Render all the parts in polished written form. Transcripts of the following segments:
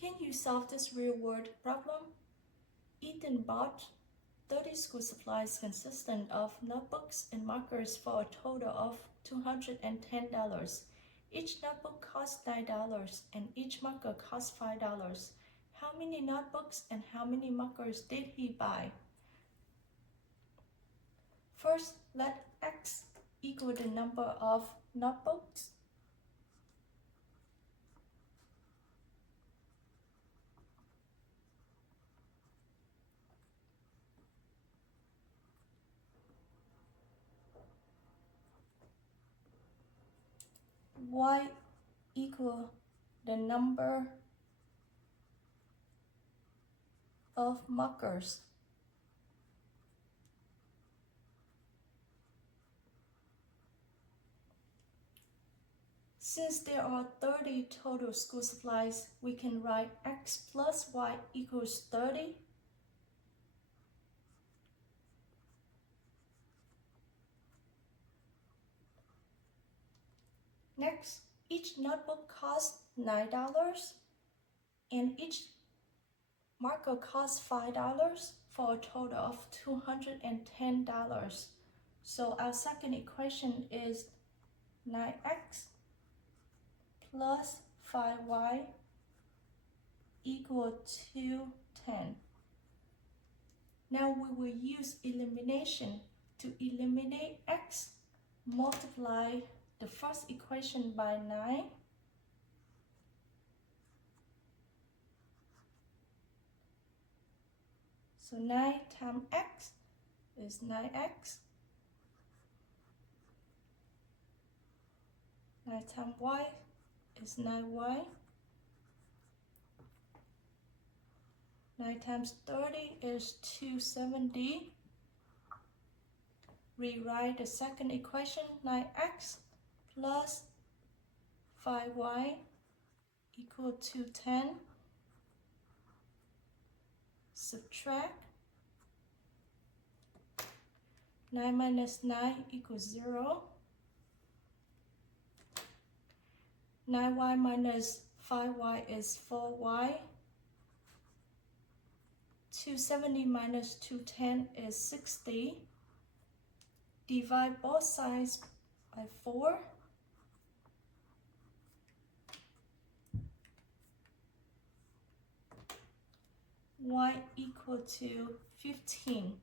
Can you solve this real-world problem? Ethan bought 30 school supplies consistent of notebooks and markers for a total of $210. Each notebook cost $9 and each marker cost $5. How many notebooks and how many markers did he buy? First, let X equal the number of notebooks Y equal the number of markers. Since there are 30 total school supplies, we can write X plus Y equals 30. Next, each notebook costs $9 and each marker costs $5 for a total of $210. So our second equation is 9x plus 5y equal 210. Now we will use elimination to eliminate x. Multiply the first equation by 9. So 9 times x is 9x. 9 times y is 9y. 9 times 30 is 270. Rewrite the second equation, 9x plus 5y equal to 10. Subtract. 9 minus 9 equals 0. 9y minus 5y is 4y. 270 minus 210 is 60. Divide both sides by 4. Y equal to 15.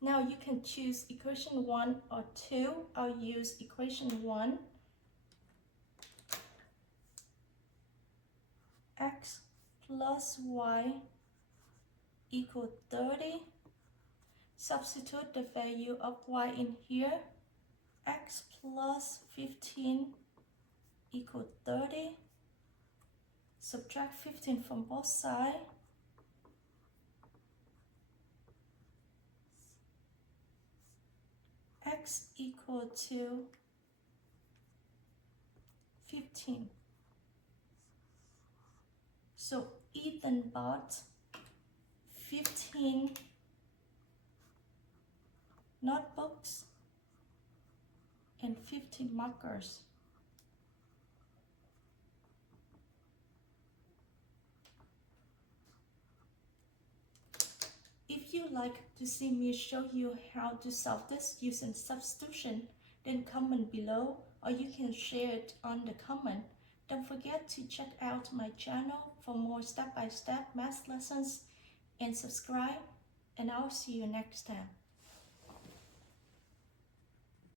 Now you can choose equation 1 or 2. I'll use equation 1. X plus y equal 30. Substitute the value of y in here. X plus 15 equal 30. Subtract 15 from both sides. X equal to 15. So Ethan bought 15 notebooks and 15 markers. If you like to see me show you how to solve this using substitution, then comment below or you can share it on the comment. Don't forget to check out my channel for more step-by-step math lessons and subscribe, and I'll see you next time.